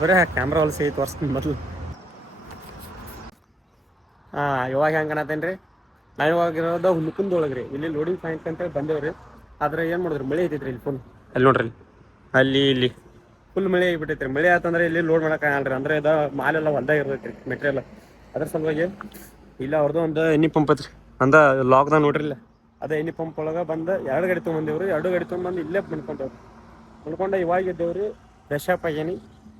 ಬರೀ ಕ್ಯಾಮ್ರಾ ಹೊಲ್ಸಿ ತೋರಿಸ್ತೀನಿ ಮೊದಲು. ಇವಾಗ ಹೆಂಗೆ ಅನ್ನತೇನೆ ರೀ, ನಾವು ಇವಾಗ ಇರೋದು ಹುಲ್ಕುಂದೊಳಗೆ ರೀ. ಇಲ್ಲಿ ಲೋಡಿಂಗ್ ಪಾಯಿಂಟ್ ಅಂತ ಬಂದೇವ್ರಿ. ಆದ್ರೆ ಏನು ಮಾಡಿದ್ರಿ, ಮಳೆ ಐತೈತ್ರಿ ಇಲ್ಲಿ ಫುಲ್. ಅಲ್ಲಿ ನೋಡ್ರಿ, ಅಲ್ಲಿ ಇಲ್ಲಿ ಫುಲ್ ಮಳೆ ಆಗಿಬಿಟ್ಟೈತ್ರಿ. ಮಳೆ ಆತಂದ್ರೆ ಇಲ್ಲಿ ಲೋಡ್ ಮಾಡೋಕ್ಕಾಗಲ್ರಿ. ಅಂದ್ರೆ ಇದು ಮಾಲೆಲ್ಲ ಹೊಲ್ದಾಗ ಇರ್ತೈತ್ರಿ ಮೆಟೀರಿಯಲ್. ಅದ್ರ ಸಲುವಾಗಿ ಇಲ್ಲ ಅವ್ರದ್ದು ಒಂದು ಎಣ್ಣೆ ಪಂಪ್ ಐತ್ರಿ. ಅಂದ ಲಾಕ್ದಾಗ ನೋಡ್ರಿ ಇಲ್ಲ, ಅದೇ ಎಣ್ಣೆ ಪಂಪ್ ಒಳಗೆ ಬಂದು 2 ಗಾಡಿ ತೊಗೊಂಬಂದೇವ್ರಿ. 2 ಗಾಡಿ ತೊಗೊಂಬಂದು ಇಲ್ಲೇ ಬಂದ್ಕೊಂಡು ಇವಾಗ ಇದ್ದೇವ್ರಿ. Fresh up ಆಗೇನಿ.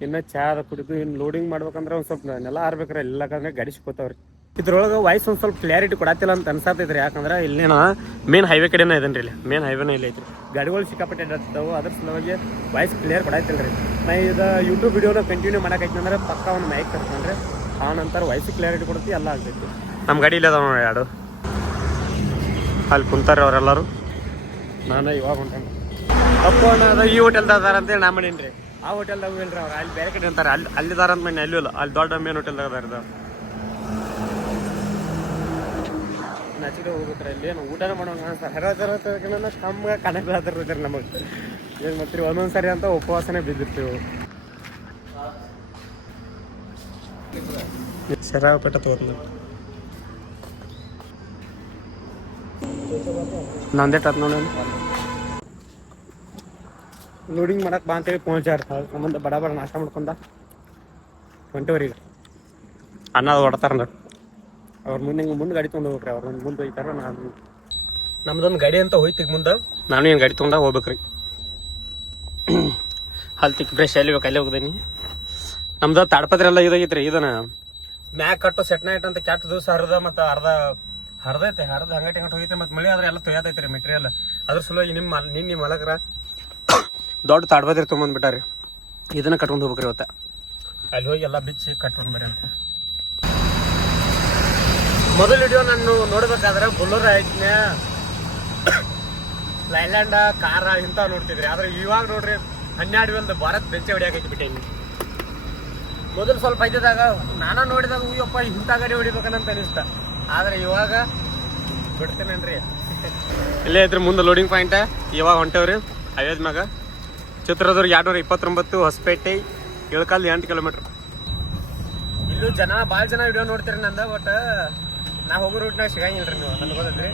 ಇನ್ನು ಚಾ ಕುಡಿದು ಇನ್ನು ಲೋಡಿಂಗ್ ಮಾಡ್ಬೇಕಂದ್ರೆ ಒಂದು ಸ್ವಲ್ಪ ನೆಲ ಆರ್ಬೇಕ್ರಿ. ಎಲ್ಲಕಂದ್ರೆ ಗಾಡಿ ಸಿಕ್ಕೋತಾವ್ರಿ. ಇದ್ರೊಳಗೆ ವಾಯ್ಸ್ ಒಂದು ಸ್ವಲ್ಪ ಕ್ಲಾರಿಟಿ ಕೊಡತ್ತಿಲ್ಲ ಅಂತ ಅನ್ಸಾತೈತ್ರಿ. ಯಾಕಂದ್ರೆ ಇಲ್ಲೇನ ಮೇನ್ ಹೈವೇ ಕಡೆನೇ ಇದೇನ್ರಿ. ಇಲ್ಲಿ ಮೇನ್ ಹೈವೇನೇ ಇಲ್ಲ ಐತ್ರಿ. ಗಾಡಿಗಳು ಸಿಕ್ಕಾಪಟ್ಟೆ ಅಡ್ಡಾಡ್ತಾವೆ. ಅದ್ರ ಸಲುವಾಗಿ ವಾಯ್ಸ್ ಕ್ಲಿಯರ್ ಕೊಡತ್ತಿಲ್ಲ ರೀ. ನಾ ಇದು ಯೂಟ್ಯೂಬ್ ವಿಡಿಯೋನ ಕಂಟಿನ್ಯೂ ಮಾಡಕೈತಿ ಅಂದ್ರೆ ಪಕ್ಕ ಒಂದು ಮೈಕ್ ತರ್ಕೊಂಡ್ರೆ ಆ ನಂತರ ವಾಯ್ಸ್ ಕ್ಲಾರಿಟಿ ಕೊಡ್ತಿ ಎಲ್ಲ ಆಗ್ತೈತಿ. ನಮ್ಮ ಗಾಡಿ ಇಲ್ಲ ಅದಾವ ನೋಡಿ 2. ಅಲ್ಲಿ ಕುಂತಾರೆ ಅವರೆಲ್ಲರೂ. ನಾನು ಇವಾಗ ಹೊಂಟೇನೆ. ಅಪ್ಪು ಅಣ್ಣ ಈ ಹೋಟೆಲ್ದಾಗ ಅದಾರ ಅಂತೇಳಿ ನಾ ಮಾಡೀನಿ ರೀ. ಆ ಹೋಟೆಲ್ದಾಗ ಇಲ್ರಿ ಅವ್ರು ಅಲ್ಲಿ ಬೇರೆ ಕಡೆ ಅಂತಾರೆ. ಅಲ್ಲಿದಾರ ಅಂತ ಮಾಡಿ ಅಲ್ಲೂ ಇಲ್ಲ. ಅಲ್ಲಿ ದೊಡ್ಡ ಮೇನ್ ಹೋಟೆಲ್ದಾಗ ಅದಾರ. ನಾಚಿಕೆ ಹೋಗ್ಬಿಟ್ರೆ ಇಲ್ಲಿ ಏನು ಊಟನೇ ಮಾಡೋಂಗ ಹರಕನ ಕಮ್ಗೆ ಕಣಕ್ಲಾತಿರ್ತಾರೆ ನಮಗೆ. ಏನು ಮಾಡ್ತೀರಿ ಒಂದೊಂದ್ಸರಿ ಅಂತ ಉಪವಾಸನೇ ಬಿದ್ದಿರ್ತೀವಿ. ಶರಾವಪೇಟ ತೋರ್ಲಿ ನಂದೇಟ್ ನೋಡಿ ಲೋಡಿಂಗ್ ಮಾಡಕ್ಕೆ ಬಾ ಅಂತೇಳಿ ಫೋನ್ ಸಂಬಂಧ ಬಡ ನಾಷ್ಟ ಮಾಡ್ಕೊಂಡ ಹೊಂಟವ್ರಿಗೆ ಅನ್ನ ಹೊಡ್ತಾರ. ಅವ್ರ ಮುಂದೆ ಗಾಡಿ ತೊಗೊಂಡು ಹೋಗ್ಬೇಕ್ರಿ. ಅವ್ರ ಮುಂದೆ ಹೋಗ್ತಾರ. ನಮ್ದೊಂದು ಗಾಡಿ ಅಂತ ಹೋಯ್ತಿಗೆ ಮುಂದೆ ನಾನು ಏನು ಗಾಡಿ ತೊಗೊಂಡಾಗ ಹೋಗ್ಬೇಕ್ರಿ. ಅಲ್ಲಿ ಬ್ರಷ್ ಎಲ್ಲಿ ಬೇಕು ಅಲ್ಲೇ ಹೋಗ್ದೇನಿ. ನಮ್ದು ತಾಡ್ಪತ್ರೆ ಎಲ್ಲ ಇದಾಗೈತ್ರಿ. ಇದನ್ನ ಮ್ಯಾಕ್ ಕಟ್ಟೋ ಸೆಟ್ ನೈಟ್ ಅಂತ ಕೆಟ್ಟ ದಿವಸ ಹರಿದ ಮತ್ತು ಹರಿದೈತೆ ಹಂಗಟಿ ಹೋಗೈತೆ. ಮತ್ತು ಮಳೆ ಆದ್ರೆ ಎಲ್ಲ ತೊಯ್ಯತೈತ್ರಿ ಮೆಟೀರಿಯಲ್. ಅದ್ರ ಸಲುವಾಗಿ ನಿಮ್ಮ ಮಲಕರ ದೊಡ್ಡ ತಾಡ್ಪತ್ರೆ ತೊಗೊಂಡ್ಬಿಟ್ಟಾರಿ. ಇದನ್ನ ಕಟ್ಕೊಂಡು ಹೋಗ್ಬೇಕ್ರಿ ಇವತ್ತ. ಅಲ್ಲಿ ಹೋಗಿ ಎಲ್ಲ ಬಿಚ್ಚಿ ಕಟ್ಕೊಂಡು ಬರ್ರಿ ಅಂತ. ಮೊದಲ ವಿಡಿಯೋ ನಾನು ನೋಡ್ಬೇಕಾದ್ರೆ ಬುಲ್ಲರ್ ಐಟ್ನ ಲೈಲ್ಯಾಂಡ ಕಾರ ಇಂಥ ನೋಡ್ತಿದ್ರಿ. ಆದ್ರೆ ಇವಾಗ ನೋಡ್ರಿ 12 ವೇಲ್ದ ಭಾರತ್ ಬೆಂಚೆ ಹೊಡಿಯಾಕೈತಿ ಬಿಟ್ಟೇನಿ. ಮೊದಲು ಸ್ವಲ್ಪ ಐತಿದಾಗ ನಾನು ನೋಡಿದಾಗ ಅಯ್ಯಪ್ಪ ಇಂಥ ಗಾಡಿ ಹೊಡಿಬೇಕಂತ ಅನಿಸ್ತ. ಆದ್ರೆ ಇವಾಗ ಬಿಡ್ತೇನೇನ್ರಿ. ಇಲ್ಲೇ ಇದ್ರಿ ಮುಂದೆ ಲೋಡಿಂಗ್ ಪಾಯಿಂಟ್. ಇವಾಗ ಹೊಂಟೇವ್ರಿ ಹೈವೇದ ಮ್ಯಾಗ. ಚಿತ್ರದುರ್ಗ 229, ಹೊಸಪೇಟೆ ಇಳಕಲ್ 8 ಕಿಲೋಮೀಟ್ರ್. ಇಲ್ಲೂ ಭಾಳ ಜನ ವಿಡಿಯೋ ನೋಡ್ತೀರಿ ನಂದ. ಬಟ್ ನಾ ಹೋಗೋ ರೂಟ್ನಾಗ ಸಿಗಂಗಿಲ್ರಿ ನೀವು. ನನ್ಗೆ ಗೊತ್ತೈತ್ರಿ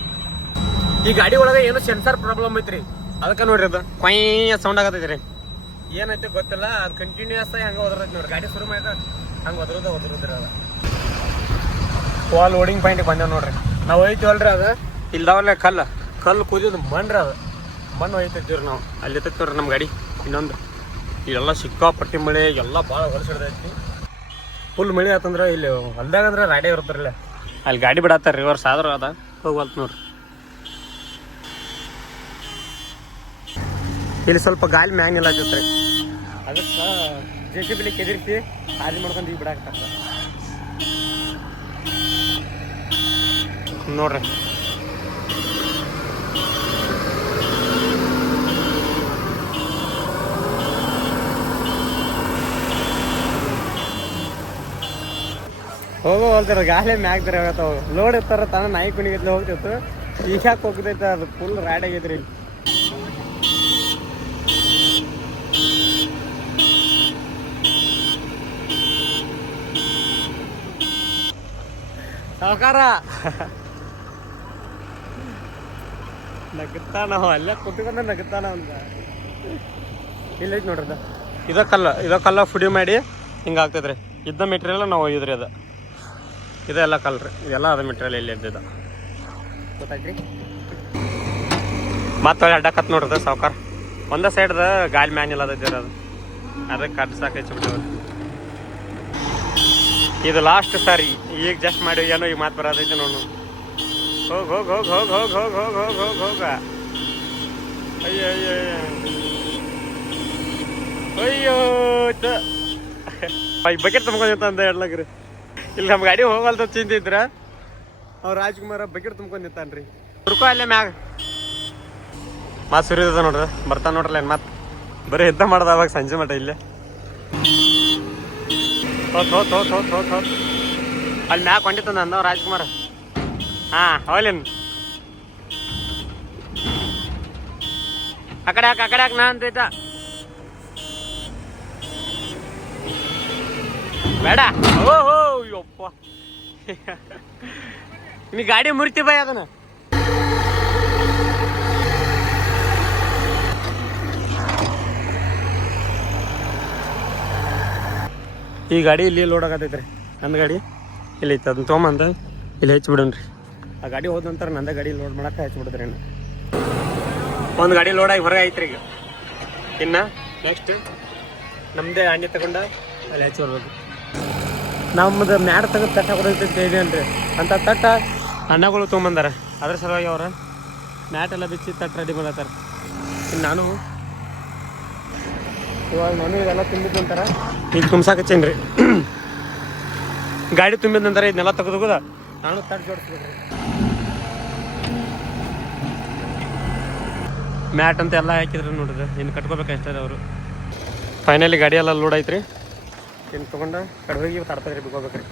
ಈ ಗಾಡಿ ಒಳಗೆ ಏನೋ ಸೆನ್ಸರ್ ಪ್ರಾಬ್ಲಮ್ ಐತ್ರಿ. ಅದಕ್ಕೆ ನೋಡ್ರಿ ಅದು ಕೊಯ್ ಸೌಂಡ್ ಆಗತೈತ್ರಿ. ಏನೈತೆ ಗೊತ್ತಿಲ್ಲ. ಅದು ಕಂಟಿನ್ಯೂಸ್ ಆಗಿ ಹಂಗೆ ಒದರೈತಿ ನೋಡ್ರಿ. ಗಾಡಿ ಶುರು ಮಾಡ್ತಾ ಹಂಗೆ ಒದರುದ್ರಿ ಅದ. ಲೋಡಿಂಗ್ ಪಾಯಿಂಟಿಗೆ ಬಂದೇವ್ ನೋಡ್ರಿ. ನಾವು ಹೋಯ್ತೀವಲ್ರಿ ಅದು ಇಲ್ದಾವಲ್ಲ ಕಲ್ಲು ಕುದಿಯೋದು ಮಣ್ರಿ. ಅದು ಮಣ್ಣು ಹೋಯ್ತಿರ್ತೀವ್ರಿ ನಾವು. ಅಲ್ಲಿ ಎತ್ತೈತಿ ನಮ್ಮ ಗಾಡಿ. ಇನ್ನೊಂದು ಇಲ್ಲೆಲ್ಲ ಸಿಕ್ಕಾಪಟ್ಟಿ ಮಳೆ ಎಲ್ಲ ಭಾಳ ಹೊಲಸಿಡ್ದೈತಿ. ಫುಲ್ ಮಳೆ ಆತಂದ್ರೆ ಇಲ್ಲಿ ಹೊಲ್ದಾಗ ಅಂದ್ರೆ ರಾಡಿ ಇರ್ತಾರಲ್ಲ ಅಲ್ಲಿ ಗಾಡಿ ಬಿಡತ್ತಾರ. ರಿವರ್ಸ್ ಆದ್ರೂ ಅದ ಹೋಗ್ವಲ್ತ ನೋಡ್ರಿ. ಇಲ್ಲಿ ಸ್ವಲ್ಪ ಗಾಳಿ ಮ್ಯಾಗ್ ನಿಲ್ಲತ್ತೈತ್ರಿ. ಅದಕ್ಕೆ JCB ಕೆದಿರ್ಸಿ ಹಾದಿ ಮಾಡ್ಕೊಂಡು ಈಗ ಬಿಡಾಕತ್ತಾರ ನೋಡ್ರಿ. ಹೋಲ್ತಾರ ಗಾಳಿ ಮ್ಯಾಗ್ದಾರ ಆಗತ್ತಾವ. ಲೋಡ್ ಇರ್ತಾರ ತಾನ ನಾಯಿ ಕುಣಿಗತ್ಲೆ ಹೋಗ್ತಿತ್ತು. ಈಗ ಯಾಕೆ ಹೋಗ್ತೈತೆ ಅದು ಫುಲ್ ರಾಡ್ ಆಗೈತ್ರಿ. ಸಾವ್ಕಾರ ನಗುತ್ತಾನ ಅಲ್ಲೇ ಕುತ್ಕೊಂಡ ನಗುತ್ತಾನ ಅಂತ. ಇಲ್ಲೈತಿ ನೋಡ್ರಿ ಇದ ಕಲ್ಲ ಫುಡಿ ಮಾಡಿ ಹಿಂಗೆ ಆಗ್ತೈತ್ರಿ. ಇದ್ದ ಮೆಟೀರಿಯಲ್ ನಾವು ಒಯ್ದ್ರಿ. ಇದೆಲ್ಲ ಕಲ್ರಿ. ಇದೆಲ್ಲ ಅದ ಮೆಟೀರಿಯಲ್ ಇಲ್ಲಿ ಇದ್ದಿದ್ದ ಗೊತ್ತಾಯ್ತ್ರಿ. ಮತ್ತೆ ಅಡ್ಡಕತ್ ನೋಡ್ರಿ ಸಾವ್ಕಾರ. ಒಂದೇ ಸೈಡ್ದ ಗಾಳಿ ಮ್ಯಾನ್ ಇಲ್ಲದಿದ್ದೀರ ಅದು. ಅದಕ್ಕೆ ಕಟ್ಸಾಕೈತಿ ಬಿಟ್ಟವ್ರಿ. ಇದು ಲಾಸ್ಟ್ ಸಾರಿ. ಈಗ ಜಸ್ಟ್ ಮಾಡಿ ಏನೋ ಈಗ ಮಾತು ಬರೋದೈತಿ ನೋಡು. ಹೋಗ ಅಯ್ಯೋ ಅಯ್ಯೋ ಬಕೆಟ್ ತುಂಬ್ಕೊಂಡಿರ್ತ ಅಂತ ಹೇಳಕ್ರಿ. ಇಲ್ಲಿ ನಮ್ಮ ಗಾಡಿ ಹೋಗಲ್ತ ಚಿಂತಿದ್ರ ಅವ್ರು ರಾಜ್ಕುಮಾರ ಬಕೆಟ್ ತುಂಬ್ಕೊಂಡಿರ್ತಾನ್ರಿ. ಹುರ್ಕೋ ಅಲ್ಲೇ ಮ್ಯಾಗ ಮಾತು ಸುರಿದ ನೋಡ್ರಿ. ಬರ್ತಾನ ನೋಡ್ರಲ್ಲ ಏನು ಮಾತು ಬರೀ ಎದ್ದ ಮಾಡ್ದ ಅವಾಗ ಸಂಜೆ ಮಟ್ಟ ಇಲ್ಲೇ. ಅಲ್ಲಿ ಮ್ಯಾಗ ಕೊಂಡಿತ್ತಂದ ಅಂದವ್ ರಾಜ್ಕುಮಾರ್. ಅವಲೇನು ಆ ಕಡೆ ಹಾಕ ನಾ ಅಂತೈತ. ಬೇಡ ಓಹೋ ಯಪ್ಪ ನೀ ಗಾಡಿ ಮುರಿತಿ ಬಾಯ್ ಅದನ್ನ. ಈ ಗಾಡಿ ಇಲ್ಲಿ ಲೋಡ್ ಆಗತೈತ್ರಿ. ನನ್ನ ಗಾಡಿ ಇಲ್ಲಿ ಐತೆ, ಅದನ್ನ ತೊಗೊಂಬಂದ ಇಲ್ಲಿ ಹೆಚ್ಚಿಬಿಡೋಣ್ರಿ. ಆ ಗಾಡಿ ಹೋದ ನಂತರ ನಂದ ಗಾಡಿ ಲೋಡ್ ಮಾಡಕ್ಕೆ ಹಚ್ಚಿಬಿಡಿದ್ರಿ. ಒಂದು ಗಾಡಿ ಲೋಡ್ ಆಗಿ ಹೊರಗೆ ಐತ್ರಿ. ಈಗ ಇನ್ನು ನೆಕ್ಸ್ಟ್ ನಮ್ಮದೇ ಅಂಡಿ ತಗೊಂಡ ಅಲ್ಲಿ ಹಚ್ಚಿ ಬರ್ಬೇಕು. ನಮ್ಮದು ಮ್ಯಾಡ್ ತೆಗೆದು ತಟ್ಟ ಕೊಡೋದೈತೆ ಇದೆ ಅನ್ರಿ. ಅಂತ ತಟ್ಟ ಅಣ್ಣಗಳು ತೊಗೊಂಬಂದಾರ. ಅದ್ರ ಸಲುವಾಗಿ ಅವ್ರ ಮ್ಯಾಟ್ ಎಲ್ಲ ಬಿಚ್ಚಿ ತಟ್ಟು ರೆಡಿ ಮಾಡತ್ತಾರ. ಇನ್ನು ನಾನು ಇವಾಗ ಇದೆಲ್ಲ ತುಂಬಿದ್ದು ಅಂತಾರ ಈಗ ತುಂಬ್ಸಾಕಚ್ಚೇನು ರೀ. ಗಾಡಿ ತುಂಬಿದ ನಂತರ ಇದನ್ನೆಲ್ಲ ತೆಗೆದುಕೋದ ನಾನು ತಟ್ಟು ಜೋಡಿಸ್ಬೇಕ್ರಿ. ಮ್ಯಾಟ್ ಅಂತ ಎಲ್ಲ ಹಾಕಿದ್ರು ನೋಡಿದ್ರೆ ಇನ್ನು ಕಟ್ಕೋಬೇಕಷ್ಟೇ ಅವರು. ಫೈನಲಿ ಗಾಡಿ ಎಲ್ಲ ಲೋಡ್ ಐತ್ರಿ. ಇನ್ನು ತೊಗೊಂಡು ಕಡೆ ಹೋಗಿ ತಡಪದ್ರಿ ಬಿಗೋಬೇಕ್ರಿ.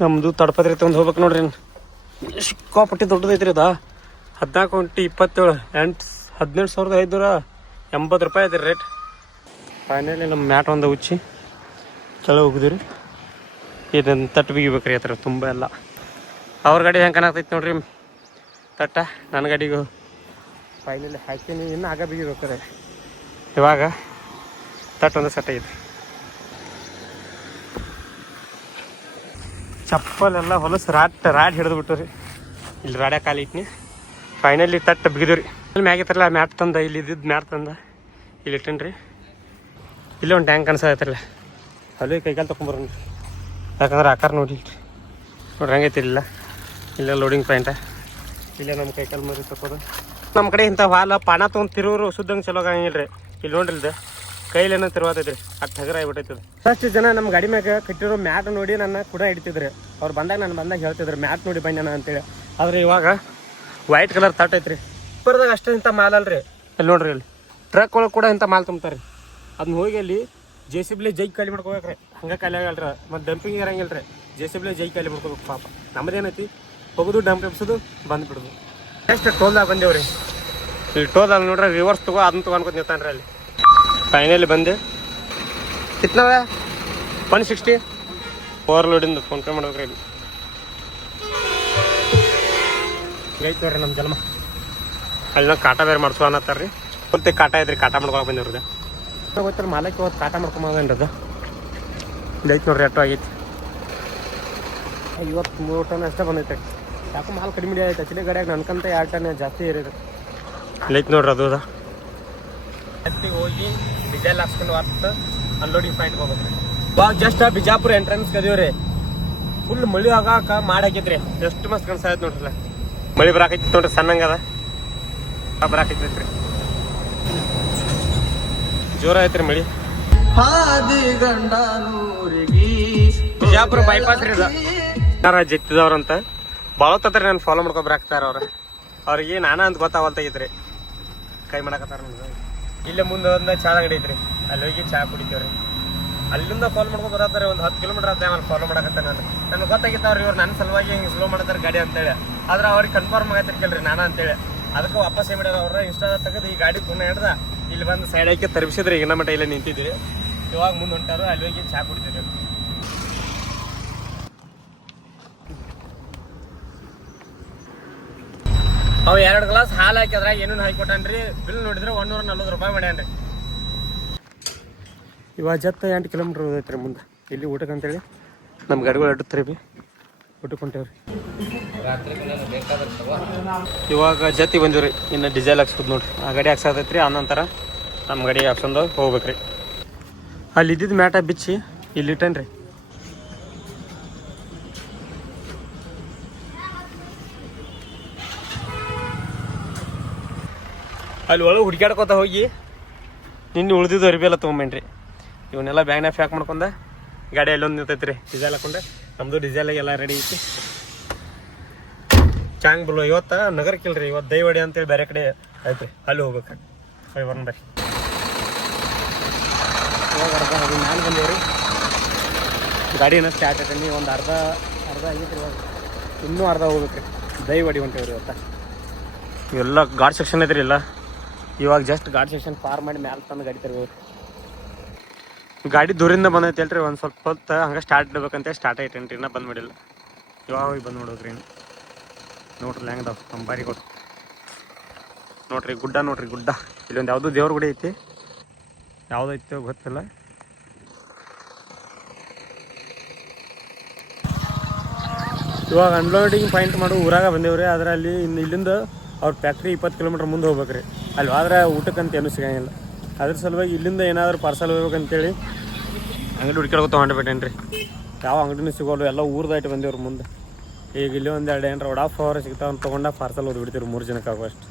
ನಮ್ಮದು ತಡಪದ್ರಿ ತೊಗೊಂಡು ಹೋಗ್ಬೇಕು ನೋಡ್ರಿ. ಸಿಕ್ಕಾಪಟ್ಟಿ ದೊಡ್ಡದೈತ್ರಿ ಅದ. 14×27 17,580 ರೂಪಾಯಿ ಐತ್ರಿ ರೇಟ್. ಫೈನಲಿ ನಮ್ಮ ಮ್ಯಾಟ್ ಒಂದು ಉಚ್ಚಿ ಕೆಳಗೆ ಹೋಗಿದ್ರಿ. ಇದನ್ನು ತಟ್ಟು ಬಿಗಿಬೇಕ್ರಿ ಆ ಥರ ತುಂಬ ಎಲ್ಲ. ಅವ್ರ ಗಾಡಿ ಹೆಂಗೆ ಕಾಣತೈತಿ ನೋಡ್ರಿ ತಟ್ಟ. ನನ್ನ ಗಾಡಿಗೂ ಫೈನಲಿ ಹಾಕೀನಿ. ಇನ್ನೂ ಆಗ ಬಿಗಿಬೇಕಾರೆ ಇವಾಗ ತಟ್ಟು ಒಂದು ಸೆಟ್ ಐತಿ. ಚಪ್ಪಲೆಲ್ಲ ಹೊಲಸು ರಾಡ್ ಹಿಡಿದು ಬಿಟ್ಟು ರೀ. ಇಲ್ಲಿ ರಾಡ್ಯಾಗ ಕಾಲು ಇಟ್ನಿ. ಫೈನಲಿ ತಟ್ಟು ಬಿಗಿದ್ರಿ. ಇಲ್ಲಿ ಮ್ಯಾಗಿತ್ತರಲ್ಲ ಮ್ಯಾಟ್ ತಂದ, ಇಲ್ಲಿ ಇದ್ದಿದ್ದು ಮ್ಯಾಟ್ ತಂದ ಇಲ್ಲಿ ಇಟ್ಟೇನ್ರಿ. ಇಲ್ಲೇ ಒಂದು ಟ್ಯಾಂಕ್ ಕಾಣಿಸತ್ತಲ್ಲ ಅಲ್ಲಿ ಕೈಕಾಲು ತೊಗೊಂಬರೋಣ. ಯಾಕಂದ್ರೆ ಆಕಾರ ನೋಡಿಲ್ರಿ ನೋಡ್ರಿ ಹಂಗೈತಿ. ಇಲ್ಲ ಲೋಡಿಂಗ್ ಪಾಯಿಂಟ ಇಲ್ಲೇ ನಮ್ಮ ಕೈಕಾಲು ಮರಿ ತಗೋದು. ನಮ್ಮ ಕಡೆ ಇಂಥ ಹಾಲ ಪಾನ ತೊಗೊಂಡು ತಿರುವರು ಸುದ್ದಂಗೆ ಚಲೋ ಆಗಂಗಿಲ್ಲ ರೀ. ಇಲ್ಲಿ ನೋಡ್ರಿಲ್ದೆ ಕೈಲೇನೋ ತಿರುವಾತೈತ್ರಿ. ಅದು ಹಗರ ಆಗಿಬಿಟ್ಟೈತದ. ಫಸ್ಟ್ ಜನ ನಮ್ಮ ಗಾಡಿ ಮ್ಯಾಗ ಕಟ್ಟಿರೋ ಮ್ಯಾಟ್ ನೋಡಿ ನನ್ನ ಕೂಡ ಹಿಡಿತಿದ್ರಿ. ಅವ್ರು ಬಂದಾಗ ನಾನು ಬಂದಾಗ ಹೇಳ್ತಿದ್ರು ಮ್ಯಾಟ್ ನೋಡಿ ಬನ್ನಿ ಅಂತೇಳಿ. ಆದರೆ ಇವಾಗ ವೈಟ್ ಕಲರ್ ತಟ್ ಐತ್ರಿ. ಬರ್ದಾಗ ಅಷ್ಟೇ ಇಂಥ ಮಾಲ್ ಅಲ್ರಿ. ಇಲ್ಲಿ ನೋಡ್ರಿ ಇಲ್ಲಿ ಟ್ರಕ್ ಒಳಗೆ ಕೂಡ ಇಂಥ ಮಾಲ್ ತುಂಬ್ತಾರೆ. ಅದನ್ನ ಹೋಗಿ ಅಲ್ಲಿ JCB ಜೈ ಖಾಲಿ ಮಾಡ್ಕೋಬೇಕ್ರಿ. ಹಂಗೆ ಖಾಲಿ ಆಗಲ್ರಿ. ಮತ್ತು ಡಂಪಿಂಗ್ ಇರಂಗಿಲ್ಲ ರೀ. JCB ಜೈ ಖಾಲಿ ಮಾಡ್ಕೋಬೇಕು ಪಾಪ. ನಮ್ಮದೇನೈತಿ ಹೋಗೋದು ಡಂಪ್ ಎಬ್ಸೋದು ಬಂದುಬಿಡೋದು. ನೆಕ್ಸ್ಟ್ ಟೋಲ್ದಾಗ ಬಂದೇವ್ರಿ. ಇಲ್ಲಿ ಟೋಲ್ದಾಗ ನೋಡ್ರಿ ರಿವರ್ಸ್ ತಗೋ ಅದನ್ನ ತೊಗೊಂಡ್ಕೊತ ನಿಂತಾನೆ ರೀ ಅಲ್ಲಿ. ಫೈನಲಿ ಬಂದೆ. ಕಿತ್ನವ 160 ಓವರ್ಲೋಡಿಂದ ಫೋನ್ಪೇ ಮಾಡ್ಬೇಕ್ರಿ. ಇಲ್ಲಿ ಗೈತ್ ನೋಡ್ರಿ ನಮ್ಮ ಜನ್ಮ. ಅಲ್ಲಿ ನಾವು ಕಾಟ ಬೇರೆ ಮಾಡ್ಸೋ ಅನ್ನತ್ತಾರ ರೀ. ಮತ್ತೆ ಕಾಟ ಐತ್ರಿ. ಕಾಟ ಮಾಡ್ಕೊಳಕ್ಕೆ ಬಂದೇವ್ರಿ. ಗೊತ್ತಲ್ಲ ಮಾಲಕ್ಕೆ ಇವತ್ತು ಕಾಟ ಮಾಡ್ಕೊಂಬಂದ್ರಿ. ಅದು ಗೈತ್ ನೋಡ್ರಿ ಅಟ್ಟು ಆಗೈತಿ. 53 ಟನ್ ಅಷ್ಟೇ ಬಂದೈತೆ. ಯಾಕೋ ಮಾಲ್ ಕಡಿಮೆ ಆಯ್ತು. ಆಕ್ಚುಲಿ ಗಾಡಿಯಾಗ ನನ್ಕಂತ 2 ಟನ್ ಜಾಸ್ತಿ ಇರೋದು ಲೈತ್ ನೋಡ್ರಿ. ಅದು ಹೋಗಿ ಡಿಸೈಲ್ ಹಾಕ್ಸ್ಕೊಂಡು ಹೊತ್ತು ಅನ್ಲೋಡಿಂಗ್ ಪಾಯಿಂಟ್ಗೆ ಹೋಗ್ಬೇಕ್ರಿ. ಇವಾಗ ಜಸ್ಟ್ ಬಿಜಾಪುರ ಎಂಟ್ರೆನ್ಸ್ ಕದೀವ್ರಿ. ಫುಲ್ ಮಳಿ ಆಗಾಕ ಮಾಡಾಕೈತ್ರಿ. ಎಷ್ಟು ಮಸ್ತ್ ಕಾಣಿಸ್ತಾಯ್ತು ನೋಡ್ರಲ್ಲ. ಮಳಿ ಬರಾಕೈತಿ ನೋಡ್ರಿ. ಸಣ್ಣಂಗದ ಬರಾಕೈತ್ರಿ. ಜೋರ ಐತ್ರಿ ಮಳಿ. ಬಿಜಾಪುರ ಬೈಪಾಸ್ ರೀ. ಜತ್ತಿದವ್ರಂತ ಭಾಳ ಹೊತ್ತತ್ರಿ ನಾನು ಫಾಲೋ ಮಾಡ್ಕೊಬರಾಕ್ತಾರ ಅವ್ರಿಗೆ ನಾನ ಅಂತ ಗೊತ್ತಾಗಲ್ತಾಗಿದ್ರಿ. ಕೈ ಮಾಡಕತ್ತಾರ. ಇಲ್ಲೇ ಮುಂದೆ ಒಂದು ಚಾ ಅಂಗಡಿ ಐತ್ರಿ. ಅಲ್ಲಿ ಹೋಗಿ ಚಾ ಕುಡಿತೇವ್ರಿ. ಅಲ್ಲಿಂದ ಫಾಲೋ ಮಾಡ್ಕೊ ಬರತ್ತಾರೆ. ಒಂದು 10 ಕಿಲೋಮೀಟರ್ ಆತ ನಾನು ಫಾಲೋ ಮಾಡಕತ್ತ. ನನಗೆ ಗೊತ್ತಾಗಿತ್ತವ್ರಿ ಇವ್ರು ನನ್ನ ಸಲುವಾಗಿ ಹಿಂಗೆ ಸ್ಲೋ ಮಾಡ್ತಾರೆ ಗಾಡಿ ಅಂತೇಳಿ. ಆದ್ರೆ ಅವ್ರಿಗೆ ಕನ್ಫರ್ಮ್ ಆಗತ್ತಿರ್ಕಲ್ರಿ ನಾನು ಅಂತೇಳಿ. ಅದಕ್ಕೆ ವಾಪಸ್ ಏನು ಮಾಡ್ಯಾರ ಅವ್ರ ಇನ್ಸ್ಟಾದ ತೆಗೆದು ಈ ಗಾಡಿ ಪುನಃ ಹಿಡ್ದ ಇಲ್ಲಿ ಬಂದು ಸೈಡ್ ಹಾಕಿ ತರಿಸಿದ್ರಿ. ಈಗ ನಮ್ಮ ಮಟ್ಟ ಇಲ್ಲೇ ನಿಂತಿದ್ರಿ. ಇವಾಗ ಮುಂದೆ ಹೊಂಟಾರು. ಅಲ್ಲಿ ಹೋಗಿ ಚಾ ಕುಡಿತಿದ್ರಿ. ಅವು 2 ಗ್ಲಾಸ್ ಹಾಲು ಹಾಕಿದ್ರ ಏನೇನು ಹಾಕಿಕೊಟ್ಟನ್ರಿ. ಬಿಲ್ ನೋಡಿದ್ರೆ 140 ರೂಪಾಯಿ ಮಾಡ್ಯಾನ್ರಿ. ಇವಾಗ ಜತ್ತ 8 ಕಿಲೋಮೀಟ್ರ್ ಹೋದೈತ್ರಿ ಮುಂದೆ. ಇಲ್ಲಿ ಊಟಕ್ಕೆ ಅಂತೇಳಿ ನಮ್ಮ ಗಾಡಿಗಳು ಅಡ್ಡತ್ರಿ ಬಿ ಊಟಕ್ಕೆ ಹೊಂಟೇವ್ರಿ. ಇವಾಗ ಜತ್ತಿ ಬಂದಿವ್ರಿ. ಇನ್ನು ಡಿಸೈಲ್ ಹಾಕ್ಸ್ಬೋದು ನೋಡ್ರಿ. ಆ ಗಾಡಿ ಹಾಕ್ಸತೈತ್ರಿ. ಆನಂತರ ನಮ್ಮ ಗಾಡಿ ಹಾಕ್ಸ್ಕೊಂಡು ಹೋಗ್ಬೇಕ್ರಿ. ಅಲ್ಲಿ ಇದ್ದಿದ್ದು ಮ್ಯಾಟ ಬಿಚ್ಚಿ ಇಲ್ಲಿ ಇಟ್ಟೇನ್ರಿ. ಅಲ್ಲಿ ಒಳಗೆ ಹುಡುಕ್ಯಾಡ್ಕೊತ ಹೋಗಿ ನಿನ್ನೆ ಉಳಿದಿದ್ದು ಅರಿಬಿ ಎಲ್ಲ ತೊಗೊಂಬೇನ್ರಿ. ಇವನ್ನೆಲ್ಲ ಬ್ಯಾಗ್ನಾಗ ಪ್ಯಾಕ್ ಮಾಡ್ಕೊಂಡ ಗಾಡಿ ಅಲ್ಲೊಂದು ನಿಂತೈತ್ರಿ. ಡಿಸೈಲ್ ಹಾಕೊಂಡೆ ನಮ್ಮದು ಡಿಸೈಲಾಗಿ ಎಲ್ಲ ರೆಡಿ ಐತಿ. ಚಾಂಗ್ ಬಿಲ್ವ ಇವತ್ತು ನಗರಕ್ಕಿಲ್ರಿ. ಇವತ್ತು ದೈವಡಿ ಅಂತೇಳಿ ಬೇರೆ ಕಡೆ ಐತ್ರಿ. ಅಲ್ಲಿ ಹೋಗ್ಬೇಕು. ಬರ್ರಿ ಬರ್ರಿ. ಇವಾಗ ನಾನು ಬಂದೇವ್ರಿ. ಗಾಡಿ ಏನೋ ಸ್ಟಾರ್ಟ್ ಐತೆ. ಒಂದು ಅರ್ಧ ಆಗೈತ್ರಿ. ಇವಾಗ ಇನ್ನೂ ಅರ್ಧ ಹೋಗ್ಬೇಕ್ರಿ. ದೈವಡಿ ಹೊಂಟೇವ್ರಿ ಇವತ್ತು. ಇವೆಲ್ಲ ಗಾಡ್ ಸೆಕ್ಷನ್ ಐತ್ರಿ. ಇಲ್ಲ ಇವಾಗ ಜಸ್ಟ್ ಗಾಡ್ ಸೆಕ್ಷನ್ ಪಾರ್ ಮಾಡಿ ಮ್ಯಾಲೆ ತಂದು ಗಾಡಿ ತರ್ಬೋದು. ಗಾಡಿ ದೂರಿಂದ ಬಂದೈತಿ ಅಲ್ರಿ ಒಂದು ಸ್ವಲ್ಪ ಹೊತ್ತು ಹಂಗೆ ಸ್ಟಾರ್ಟ್ ಇಡ್ಬೇಕಂತ ಸ್ಟಾರ್ಟ್ ಐತೇನ್ರಿ ಇನ್ನೂ ಬಂದು ಮಾಡಿಲ್ಲ. ಇವಾಗ ಹೋಗಿ ಬಂದು ನೋಡೋದ್ರಿ ನೋಡ್ರಿ ಹೆಂಗದಾವ ಅಂಬಾರಿ ಕೊಟ್ಟು ನೋಡ್ರಿ ಗುಡ್ಡ ನೋಡ್ರಿ ಗುಡ್ಡ. ಇಲ್ಲೊಂದು ಯಾವುದೋ ದೇವ್ರ ಗುಡಿ ಐತಿ, ಯಾವುದೈತೋ ಗೊತ್ತಿಲ್ಲ. ಇವಾಗ ಅನ್ಲೋಡಿಂಗ್ ಪಾಯಿಂಟ್ ಮಾಡೋ ಊರಾಗ ಬಂದೇವ್ರಿ. ಆದರೆ ಅಲ್ಲಿ ಇಲ್ಲಿಂದ ಅವ್ರ ಫ್ಯಾಕ್ಟ್ರಿ 20 ಕಿಲೋಮೀಟ್ರ್ ಮುಂದೆ ಹೋಗ್ಬೇಕ್ರಿ. ಅಲ್ಲಿ ಆದ್ರೆ ಊಟಕ್ಕಂತ ಏನೂ ಸಿಗಂಗಿಲ್ಲ. ಅದ್ರ ಸಲುವಾಗಿ ಇಲ್ಲಿಂದ ಏನಾದರೂ ಪಾರ್ಸಲ್ ಹೋಗ್ಬೇಕಂತೇಳಿ ಅಂಗಡಿ ಹುಡ್ಕೊಳ್ಕೊತ ಹೊಂಟ್ಬಿಟ್ಟೇನ್ರಿ. ಯಾವ ಅಂಗಡಿನೂ ಸಿಗೋಲ್ಲ, ಎಲ್ಲ ಊರ್ದಾಯ್ತು ಬಂದೇವ್ರಿ ಮುಂದೆ. ಈಗ ಇಲ್ಲಿ ಒಂದೆರಡು ಏನರ ವಡಾ ಪಾವ್ ಸಿಗ್ತಾವ ಅಂತ ತೊಗೊಂಡ ಪಾರ್ಸಲ್ ಓದ್ಬಿಡ್ತೀವಿ 3 ಜನಕ್ಕೆ ಆಗುವಷ್ಟು.